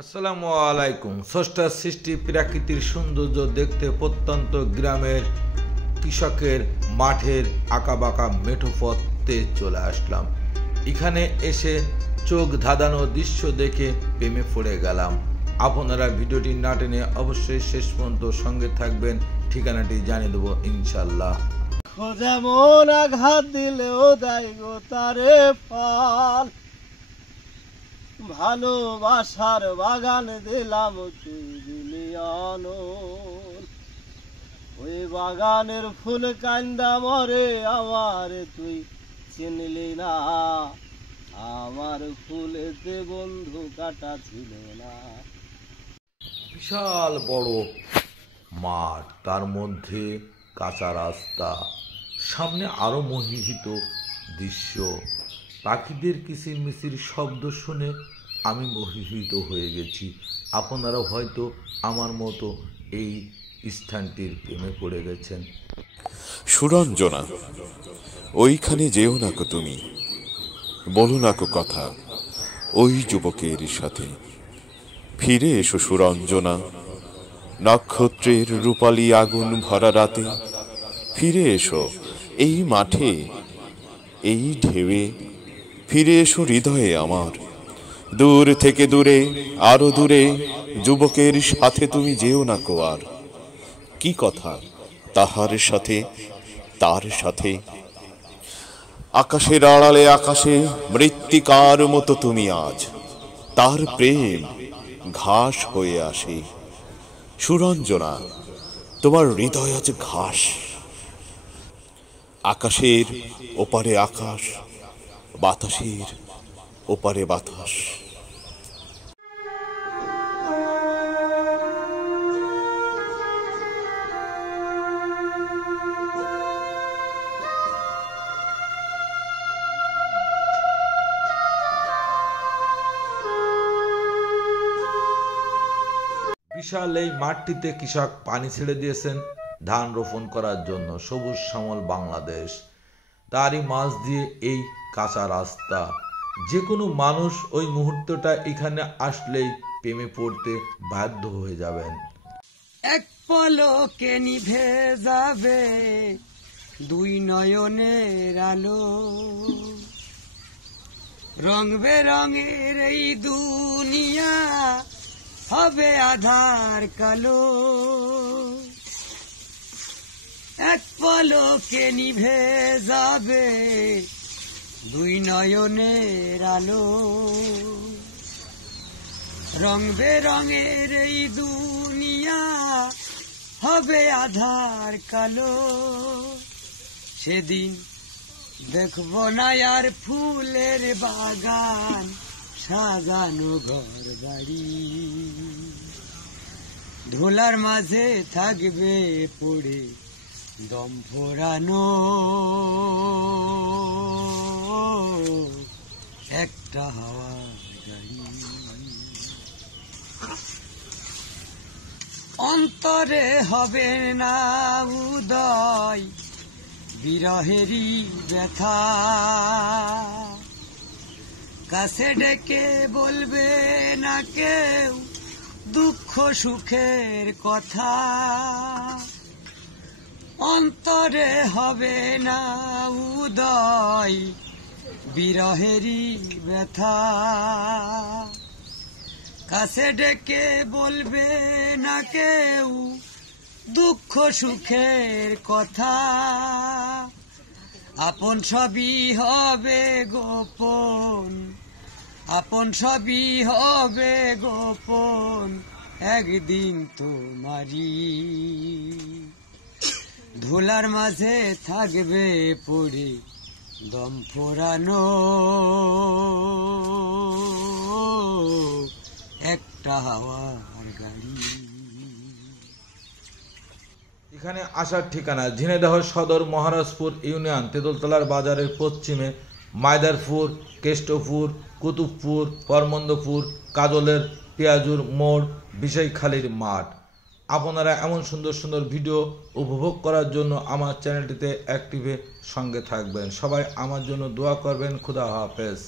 আসসালামু আলাইকুম। স্রষ্টার সৃষ্টি প্রাকৃতির সৌন্দর্য দেখতে প্রত্যন্ত গ্রামের কৃষকের মাঠের আঁকাবাঁকা মেঠো পথে চলে আসলাম। এখানে এসে চোখ ধাঁধানো দৃশ্য দেখে প্রেমে পড়ে গেলাম। আপনারা ভিডিওটি না টেনে অবশ্যই শেষ পর্যন্ত সঙ্গে থাকবেন। ঠিকানাটি জানিয়ে দেবো ইনশাল্লাহ। যেমন আঘাত দিলেও দেয় গো তারে ফল, ভালোবাসার বাগান দিলাম তুই দিলি অনল। ওই বাগানের ফুল কান্দা মরে আমার তুই চিনলি না, আমার ফুলেতে বন্ধু কাটা ছিল না। বিশাল বড় মাঠ, তার মধ্যে কাঁচা রাস্তা, সামনে আরো মোহিত দৃশ্য। পাখিদের কিচিরমিচির শব্দ শুনে আমি মোহিত হয়ে গেছি। আপনারা হয়তো আমার মতো এই স্থানটির প্রেমে পড়ে গেছেন। সুরঞ্জনা, ওইখানে যেও না কো তুমি, বলো না কো কথা ওই যুবকের সাথে। ফিরে এসো সুরঞ্জনা, নক্ষত্রের রূপালী আগুন ভরা রাতে। ফিরে এসো এই মাঠে, এই ঢেউয়ে। ফিরে এসো হৃদয়ে আমার। দূর থেকে দূরে, আরো দূরে, যুবকের সাথে তুমি যেও না কো আর। কি কথা তাহার সাথে, তার সাথে? আকাশের আড়ালে আকাশে মৃত্তিকার মতো তুমি আজ। তার প্রেম ঘাস হয়ে আসে। সুরঞ্জনা, তোমার হৃদয় আজ ঘাস। আকাশের ওপারে আকাশ, বাতাসের ওপারে বাতাস। বিশাল এই মাঠটিতে কৃষক পানি ছেড়ে দিয়েছেন ধান রোপণ করার জন্য। সবুজ শ্যামল বাংলাদেশ, তারই মাঝ দিয়ে এই কাঁচা রাস্তা। যে কোনো মানুষ ওই মুহূর্তটা এখানে আসলেই প্রেমে পড়তে বাধ্য হয়ে যাবেন। এক পলকে নিভে যাবে দুই নয়নের আলো, রং বেরঙের এই দুনিয়া হবে আধার কালো। এক পলকে নিভে যাবে দুই নয়নের আলো, রং বেরঙের এই দুনিয়া হবে আধার কালো। সেদিন দেখব না আর ফুলের বাগান, সাজানো ঘর বাড়ি। ধুলার মাঝে থাকবে পড়ে দম ফোরানো একটা হাওয়ার গাড়ি। অন্তরে হবে না উদয় বিরহেরই ব্যথা, কাছে ডেকে বলবে না কেউ দুঃখ সুখের কথা। অন্তরে হবে না উদয় বিরহেরই ব্যথা, কাছে ডেকে বলবে না কেউ দুঃখ সুখের কথা। আপন সবই হবে গোপন, আপন সবই হবে গোপন একদিন তোমারি। ধুলার মাঝে থাকবে পড়ে দম ফোরানো একটা হাওয়ার গাড়ি। এখানে আসার ঠিকানা ঝিনাইদহ সদর মহারাজপুর ইউনিয়ন, তেঁতুলতলার বাজারের পশ্চিমে মাইদারপুর, কেষ্টপুর, কুতুবপুর, পরমন্দপুর, কাজলের পেঁয়াজুর মোড়, বিষয়খালীর মাঠ। আপনারা এমন সুন্দর সুন্দর ভিডিও উপভোগ করার জন্য আমার চ্যানেলটিতে অ্যাক্টিভে সঙ্গে থাকবেন। সবাই আমার জন্য দোয়া করবেন। খুদা হাফেজ।